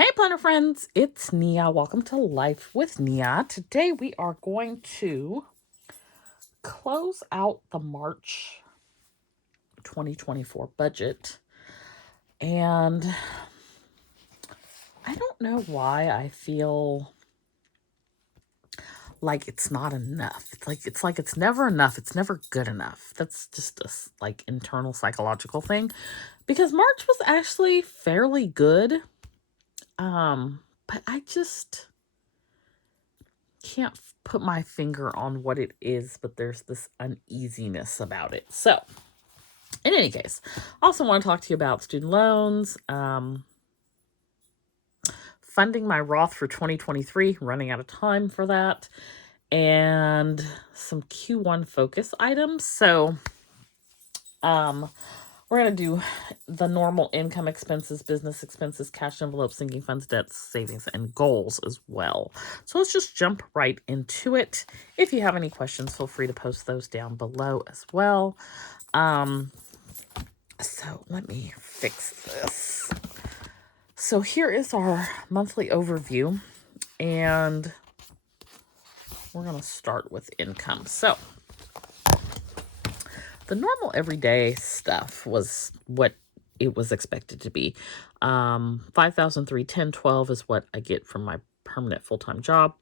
Hey, planner friends, it's Nia. Welcome to Life with Nia. Today we are going to close out the March 2024 budget. And I don't know why I feel like it's not enough. It's never enough. It's never good enough. That's just a internal psychological thing because March was actually fairly good. But I just can't put my finger on what it is, but there's this uneasiness about it. So, in any case, I also want to talk to you about student loans, funding my Roth for 2023, running out of time for that, and some Q1 focus items. So, we're going to do the normal income expenses, business expenses, cash envelopes, sinking funds, debts, savings, and goals as well. So let's just jump right into it. If you have any questions, feel free to post those down below as well. So let me fix this. So here is our monthly overview, and we're going to start with income. So the normal everyday stuff was what it was expected to be. 5,003, 10, 12 is what I get from my permanent full-time job.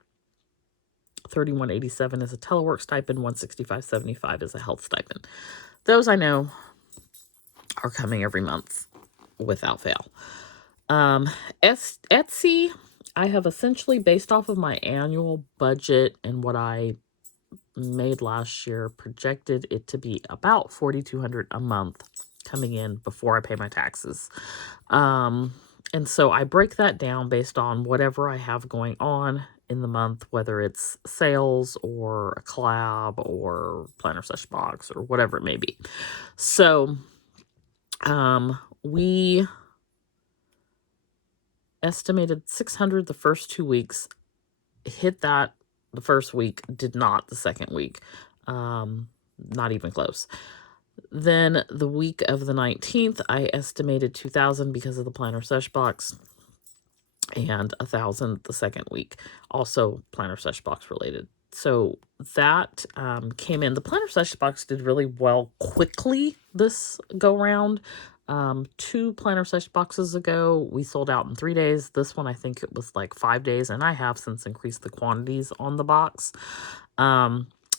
3187 is a telework stipend. 165.75 is a health stipend. Those I know are coming every month without fail. Etsy, I have essentially, based off of my annual budget and what I made last year, projected it to be about $4,200 a month coming in before I pay my taxes. And so I break that down based on whatever I have going on in the month, whether it's sales or a collab or planner sesh box or whatever it may be. So we estimated $600 the first 2 weeks, hit that the first week, did not the second week. Not even close. Then the week of the 19th, I estimated 2,000 because of the planner sesh box, and 1,000 the second week, also planner sesh box related. So that came in. The planner sesh box did really well quickly this go round. 2 planner sesh boxes ago, we sold out in 3 days. This one, I think it was like 5 days, and I have since increased the quantities on the box.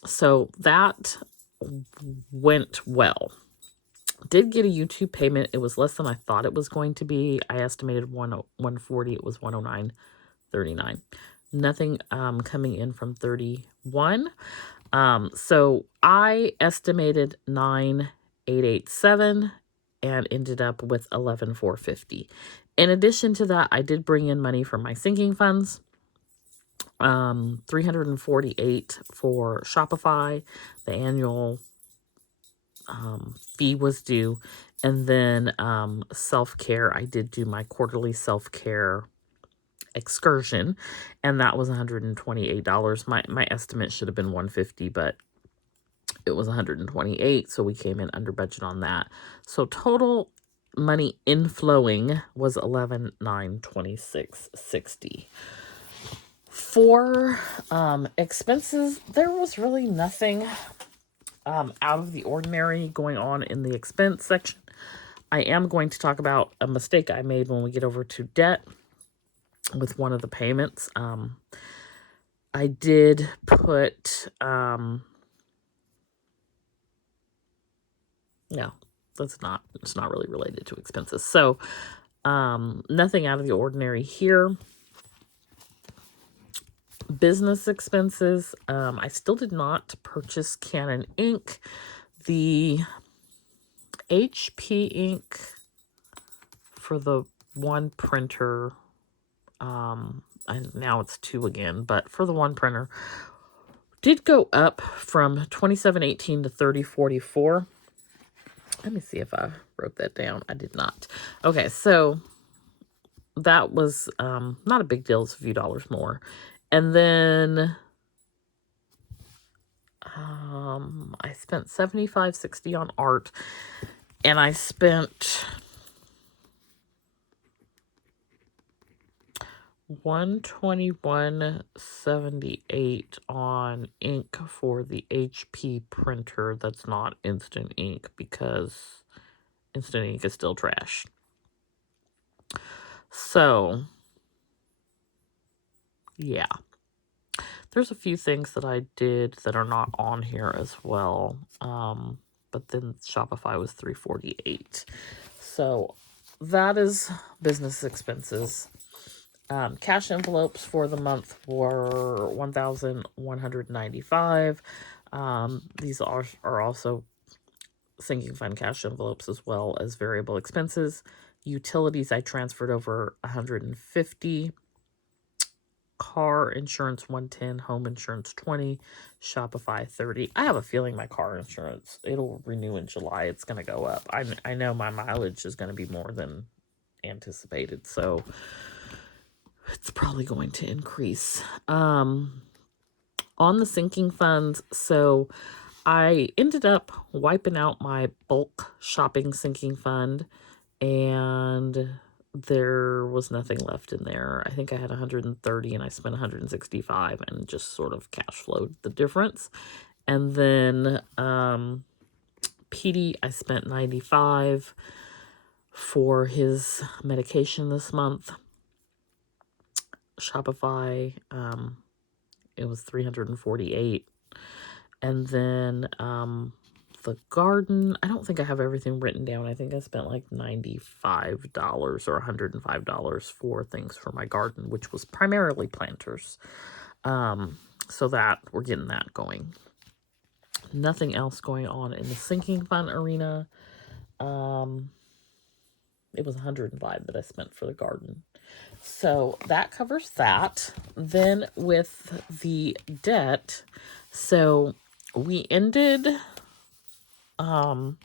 So that went well. Did get a YouTube payment. It was less than I thought it was going to be. I estimated 140. It was 109.39. Nothing coming in from 31. So I estimated 9,887 and ended up with 11,450. In addition to that, I did bring in money from my sinking funds. 348 for Shopify. The annual fee was due. And then self-care, I did do my quarterly self-care excursion, and that was $128. My estimate should have been $150, but it was $128, so we came in under budget on that. So total money inflowing was $11,926.60. For expenses, there was really nothing out of the ordinary going on in the expense section. I am going to talk about a mistake I made when we get over to debt with one of the payments. I did put, no, it's not really related to expenses. So, nothing out of the ordinary here. Business expenses, I still did not purchase Canon ink. The HP ink for the one printer, and now it's 2 again, but for the one printer, did go up from 27.18 to 30.44. Let me see if I wrote that down. I did not. Okay, so that was not a big deal. It's a few dollars more. And then I spent $75.60 on art, and I spent $121.78 on ink for the HP printer that's not instant ink, because instant ink is still trash. So, yeah. There's a few things that I did that are not on here as well. But then Shopify was $348. So that is business expenses. Cash envelopes for the month were $1,195. These are also sinking fund cash envelopes as well as variable expenses. Utilities, I transferred over $150. Car insurance $110, home insurance $20, Shopify $30. I have a feeling my car insurance, it'll renew in July. It's going to go up. I know my mileage is going to be more than anticipated, so it's probably going to increase. On the sinking funds, so I ended up wiping out my bulk shopping sinking fund, and there was nothing left in there. I think I had 130 and I spent 165 and just sort of cash flowed the difference. And then PD, I spent 95 for his medication this month. Shopify, it was 348. And then the garden, I don't think I have everything written down. I think I spent like $95 or $105 for things for my garden, which was primarily planters. So that we're getting that going. Nothing else going on in the sinking fund arena. It was $105 that I spent for the garden. So that covers that. Then with the debt, so we ended, well,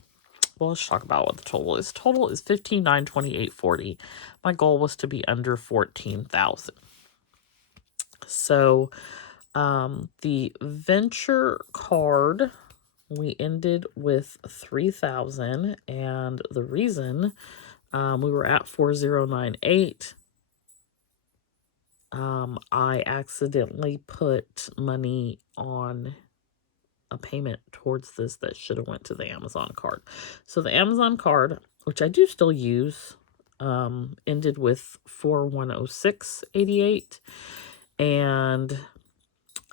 let's talk about what the total is. Total is $15,928.40. My goal was to be under $14,000. So the venture card, we ended with $3,000, and the reason we were at 4098. I accidentally put money on a payment towards this that should have went to the Amazon card. So the Amazon card, which I do still use, ended with 4106.88, and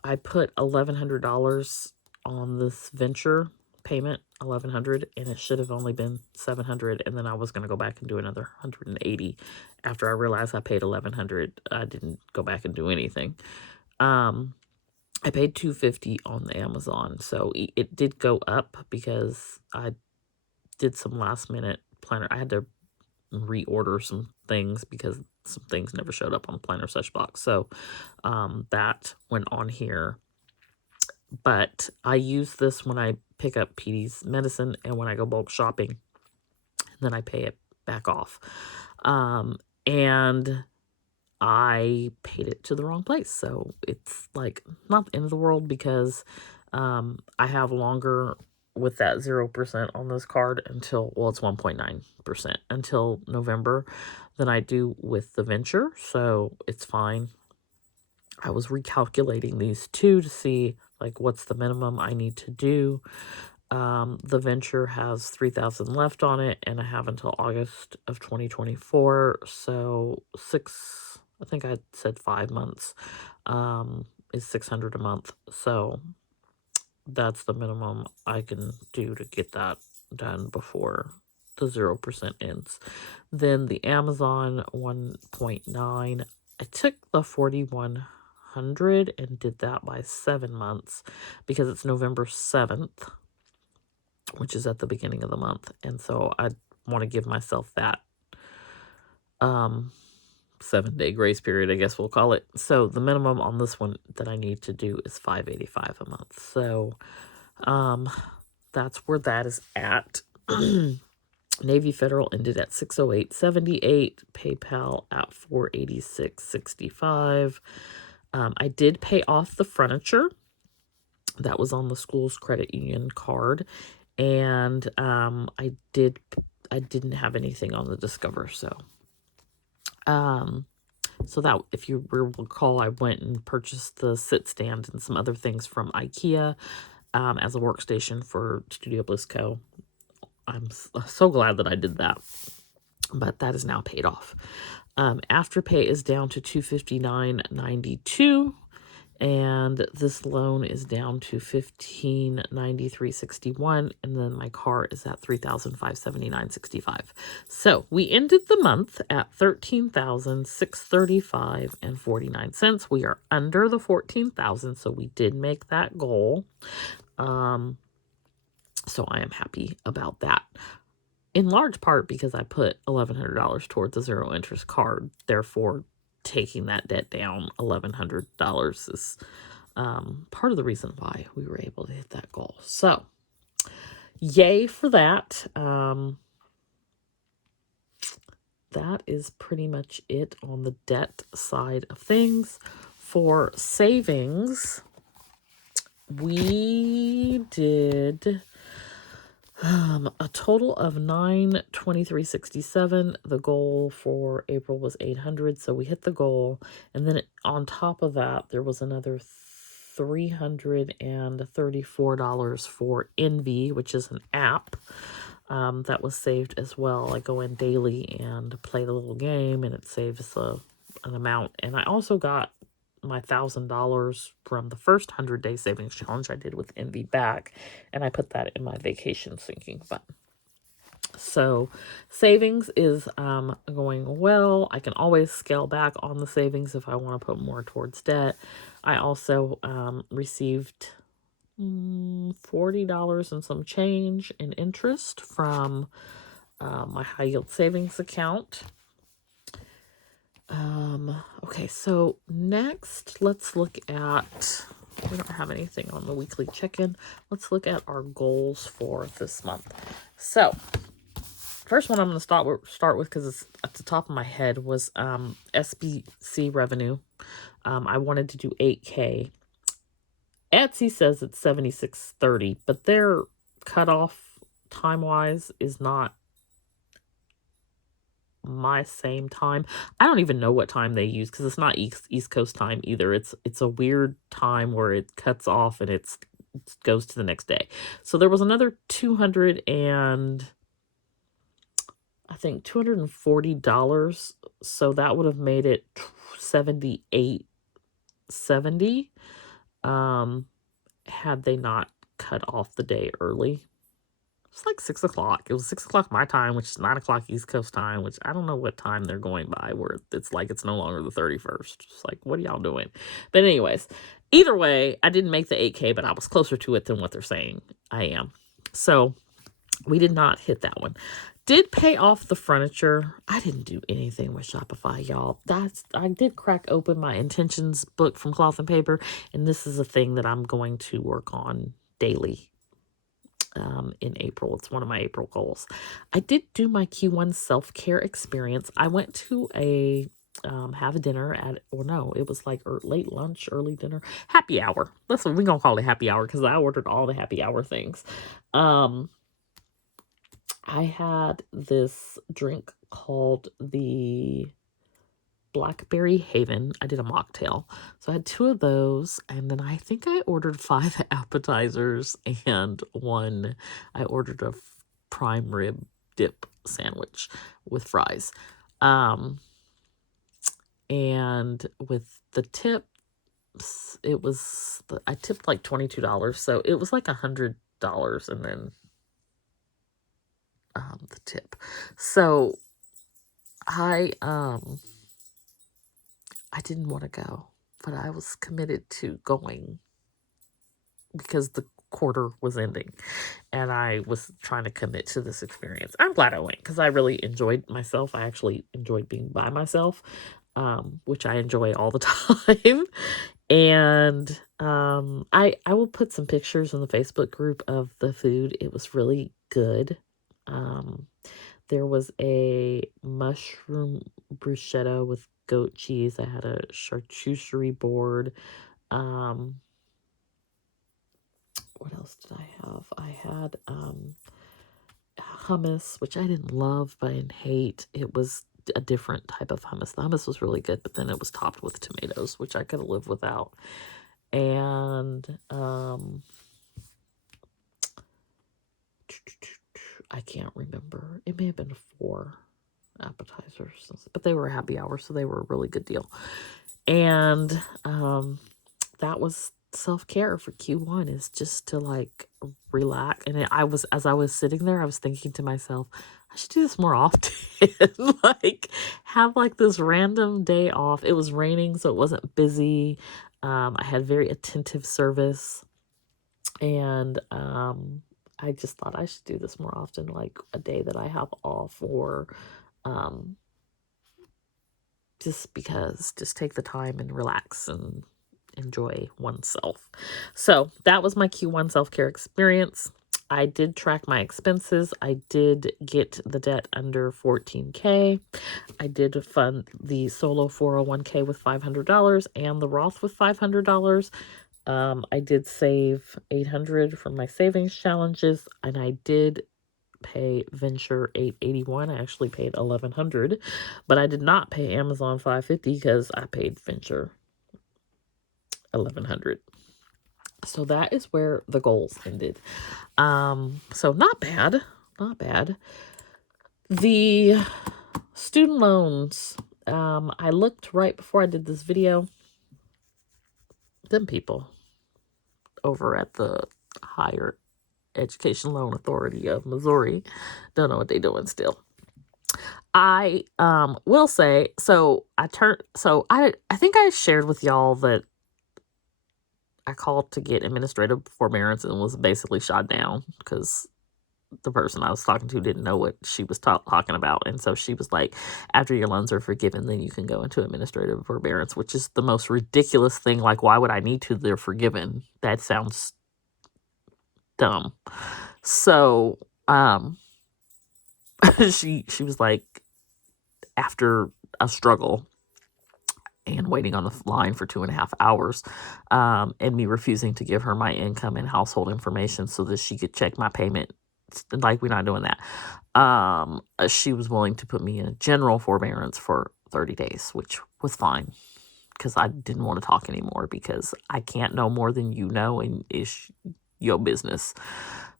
I put $1,100 on this venture payment, $1,100, and it should have only been $700, and then I was going to go back and do another $180 after I realized I paid $1,100. I didn't go back and do anything. I paid $250 on the Amazon, so it did go up because I did some last minute planner. I had to reorder some things because some things never showed up on the planner search box. So that went on here. But I use this when I pick up PD's medicine and when I go bulk shopping, and then I pay it back off. And I paid it to the wrong place. So it's like not the end of the world because I have longer with that 0% on this card until, well, it's 1.9% until November than I do with the venture. So it's fine. I was recalculating these two to see like what's the minimum I need to do. The venture has 3,000 left on it, and I have until August of 2024. So I think I said 5 months, is $600 a month. So that's the minimum I can do to get that done before the 0% ends. Then the Amazon 1.9, I took the 4,100 and did that by 7 months because it's November 7th, which is at the beginning of the month. And so I want to give myself that 7-day grace period, I guess we'll call it. So the minimum on this one that I need to do is $585 a month. So that's where that is at. Navy Federal ended at $608.78, PayPal at $486.65. I did pay off the furniture that was on the school's credit union card, and I didn't have anything on the Discover. So So that, if you recall, I went and purchased the sit stand and some other things from IKEA as a workstation for Studio Bliss Co. I'm so glad that I did that, but that is now paid off. Afterpay is down to $259.92, and this loan is down to $1,593.61, and then my car is at $3,579.65. So we ended the month at $13,635.49. We are under the $14,000, so we did make that goal. So I am happy about that. In large part because I put $1,100 towards a zero interest card. Therefore, taking that debt down $1,100 is part of the reason why we were able to hit that goal. So, yay for that. That is pretty much it on the debt side of things. For savings, we did a total of $923.67. The goal for April was $800, so we hit the goal. And then on top of that, there was another $334 for Envy, which is an app that was saved as well. I go in daily and play the little game, and it saves an amount. And I also got my $1,000 from the first 100-day savings challenge I did with Envy back, and I put that in my vacation sinking fund. So savings is going well. I can always scale back on the savings if I want to put more towards debt. I also received $40 and some change in interest from my high yield savings account. Okay, so next let's look at, we don't have anything on the weekly check-in. Let's look at our goals for this month. So first one I'm going to start with because it's at the top of my head was SBC revenue. I wanted to do 8K. Etsy says it's 76.30, but their cutoff time-wise is not my same time. I don't even know what time they use because it's not East Coast time either. It's a weird time where it cuts off and it goes to the next day. So there was another $240. So that would have made it $78.70 had they not cut off the day early. It's like 6 o'clock. It was 6 o'clock my time, which is 9 o'clock East Coast time, which I don't know what time they're going by, where it's like it's no longer the 31st. It's like, what are y'all doing? But anyways, either way, I didn't make the 8K, but I was closer to it than what they're saying I am. So we did not hit that one. Did pay off the furniture. I didn't do anything with Shopify, y'all. I did crack open my intentions book from Cloth and Paper, and this is a thing that I'm going to work on daily in April. It's one of my April goals. I did do my Q1 self-care experience. I went to have a dinner it was like late lunch, early dinner, happy hour. That's what we're going to call it, happy hour, because I ordered all the happy hour things. I had this drink called the Blackberry Haven. I did a mocktail. So I had 2 of those, and then I think I ordered 5 appetizers and I ordered a prime rib dip sandwich with fries. And with the tip, I tipped like $22, so it was like $100, and then the tip. So I didn't want to go, but I was committed to going because the quarter was ending and I was trying to commit to this experience. I'm glad I went because I really enjoyed myself. I actually enjoyed being by myself, which I enjoy all the time. And I will put some pictures in the Facebook group of the food. It was really good. There was a mushroom bruschetta with goat cheese. I had a charcuterie board. What else did I have? I had hummus, which I didn't love, but I didn't hate. It was a different type of hummus. The hummus was really good, but then it was topped with tomatoes, which I could have lived without. And I can't remember. It may have been 4 appetizers, but they were a happy hour, so they were a really good deal. And that was self-care for Q1, is just to like relax. And as I was sitting there, I was thinking to myself, I should do this more often. Like have like this random day off. It was raining, so it wasn't busy. I had very attentive service, and I just thought I should do this more often, like a day that I have off, or just because, just take the time and relax and enjoy oneself. So that was my Q1 self-care experience. I did track my expenses. I did get the debt under 14K. I did fund the solo 401k with $500 and the Roth with $500. I did save $800 from my savings challenges, and I did pay Venture $881. I actually paid $1,100, but I did not pay Amazon $550 because I paid Venture $1,100. So that is where the goals ended. So not bad, not bad. The student loans, I looked right before I did this video. Them people over at the Higher Education Loan Authority of Missouri don't know what they're doing still. I will say, I think I shared with y'all that I called to get administrative forbearance and was basically shot down because the person I was talking to didn't know what she was talking about. And so she was like, after your loans are forgiven, then you can go into administrative forbearance, which is the most ridiculous thing. Like, why would I need to? They're forgiven. That sounds dumb. So she was like, after a struggle and waiting on the line for 2.5 hours, and me refusing to give her my income and household information so that she could check my payment, like, we're not doing that. She was willing to put me in a general forbearance for 30 days, which was fine because I didn't want to talk anymore, because I can't know more than you know, and it's your business.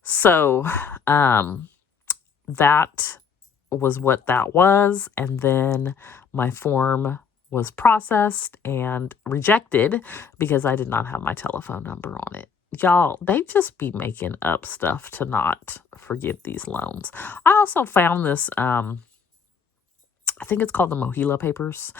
So that was what that was. And then my form was processed and rejected because I did not have my telephone number on it. Y'all, they just be making up stuff to not forgive these loans. I also found this, I think it's called the Mohila Papers,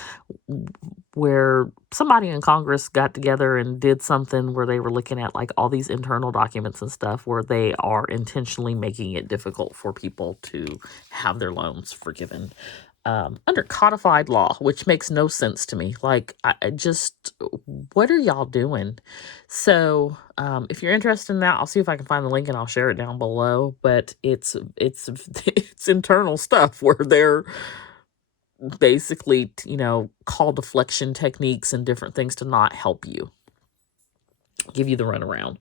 where somebody in Congress got together and did something where they were looking at like all these internal documents and stuff where they are intentionally making it difficult for people to have their loans forgiven under codified law, which makes no sense to me. Like, I just, what are y'all doing? So if you're interested in that, I'll see if I can find the link and I'll share it down below. But it's internal stuff where they're basically, call deflection techniques and different things to not help you, give you the runaround,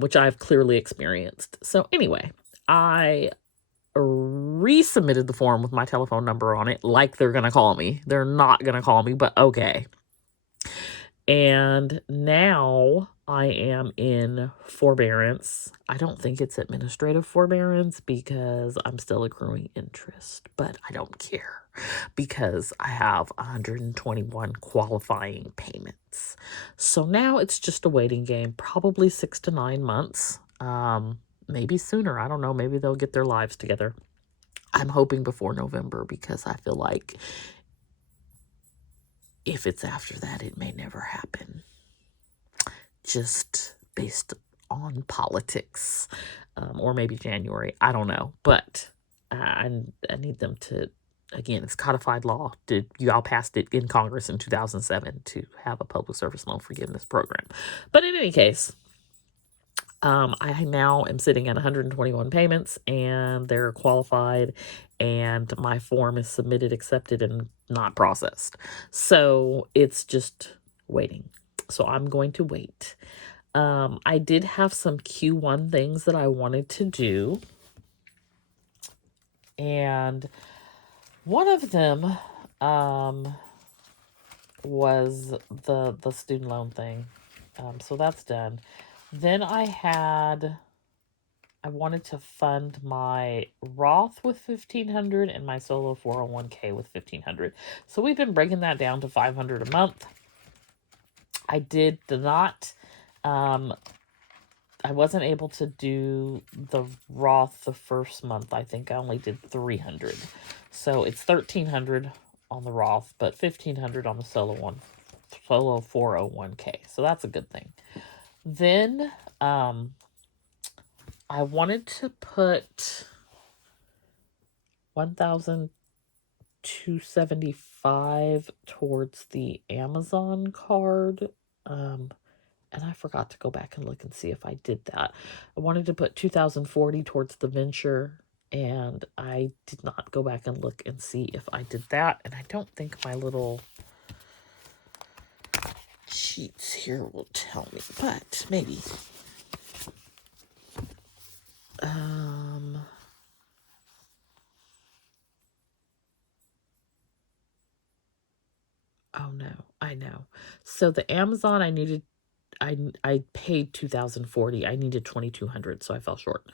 which I've clearly experienced. So anyway, I resubmitted the form with my telephone number on it, like they're going to call me. They're not going to call me, but okay. And now I am in forbearance. I don't think it's administrative forbearance because I'm still accruing interest, but I don't care because I have 121 qualifying payments. So now it's just a waiting game, probably 6 to 9 months, maybe sooner. I don't know. Maybe they'll get their lives together. I'm hoping before November because I feel like if it's after that, it may never happen. Just based on politics, or maybe January. I don't know. But I need them to, again, it's codified law. Y'all passed it in Congress in 2007 to have a public service loan forgiveness program. But in any case, I now am sitting at 121 payments and they're qualified, and my form is submitted, accepted, and not processed. So it's just waiting. So I'm going to wait. I did have some Q1 things that I wanted to do. And One of them was the student loan thing. So that's done. Then I wanted to fund my Roth with 1,500 and my solo 401k with 1,500. So we've been breaking that down to 500 a month. I did not I wasn't able to do the Roth the first month. I think I only did 300. So it's 1,300 on the Roth, but 1,500 on the solo 401k. So that's a good thing. Then I wanted to put 1,275 towards the Amazon card. And I forgot to go back and look and see if I did that. I wanted to put 2,040 towards the venture, and I did not go back and look and see if I did that. And I don't think my little sheets here will tell me, but maybe. Oh no, I know. So the Amazon I paid 2,040. I needed 2,200, so I fell short.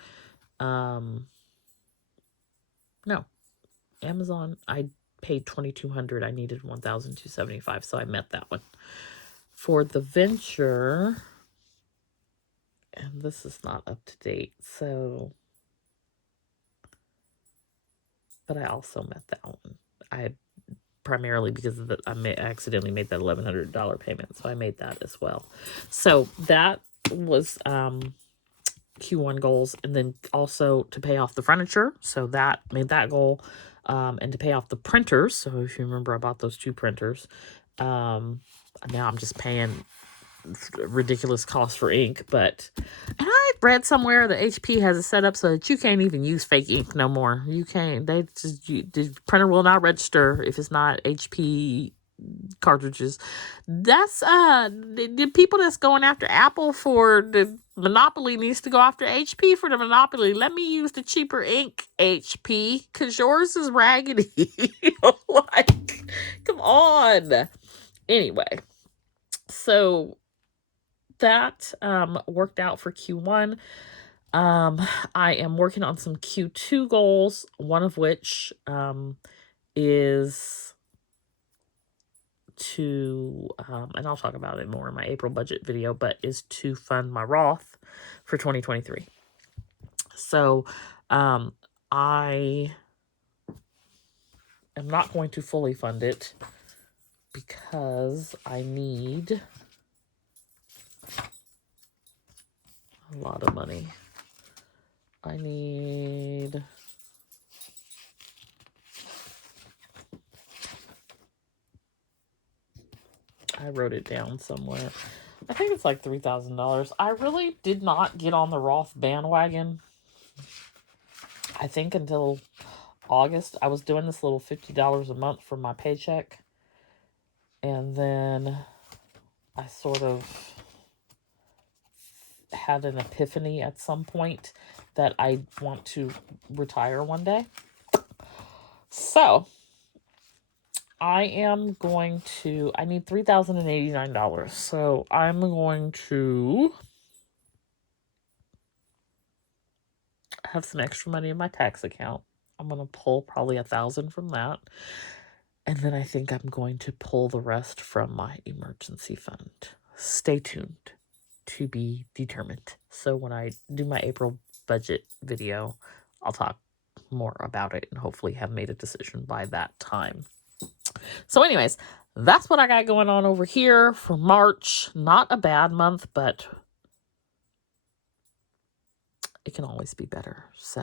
No, Amazon, I paid 2,200. I needed 1,275, so I met that one. For the venture, and this is not up to date, so, but I also met that one. I primarily because of I accidentally made that $1,100 payment, so I made that as well. So that was Q1 goals, and then also to pay off the furniture. So that made that goal, and to pay off the printers. So if you remember, I bought those 2 printers. Now I'm just paying ridiculous cost for ink, but and I read somewhere that HP has it set up so that you can't even use fake ink no more. You can't. The printer will not register if it's not HP cartridges. That's the people that's going after Apple for the monopoly needs to go after HP for the monopoly. Let me use the cheaper ink, HP, because yours is raggedy. Like, come on. Anyway, so that worked out for Q1. I am working on some Q2 goals, one of which is to, and I'll talk about it more in my April budget video, but is to fund my Roth for 2023. So I am not going to fully fund it because I need a lot of money. I wrote it down somewhere. I think it's like $3,000. I really did not get on the Roth bandwagon. I think until August, I was doing this little $50 a month from my paycheck. And then I sort of had an epiphany at some point that I want to retire one day. So I am going to, I need $3,089. So I'm going to have some extra money in my tax account. I'm going to pull probably $1,000 from that. And then I think I'm going to pull the rest from my emergency fund. Stay tuned, to be determined. So when I do my April budget video, I'll talk more about it and hopefully have made a decision by that time. So anyways, that's what I got going on over here for March. Not a bad month, but it can always be better. So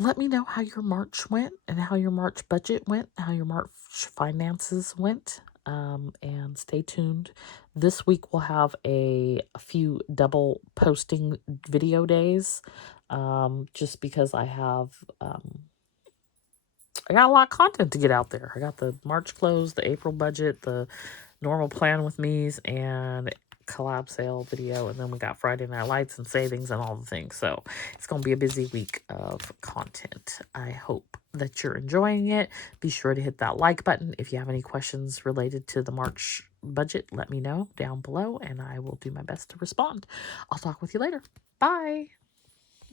let me know how your March went and how your March budget went, how your March finances went. And stay tuned. This week we'll have a few double posting video days, just because I have, I got a lot of content to get out there. I got the March close, the April budget, the normal plan with me's, and collab sale video, and then we got Friday Night Lights and savings and all the things. So it's going to be a busy week of content. I hope that you're enjoying it. Be sure to hit that like button. If you have any questions related to the March budget, let me know down below, and I will do my best to respond. I'll talk with you later. Bye.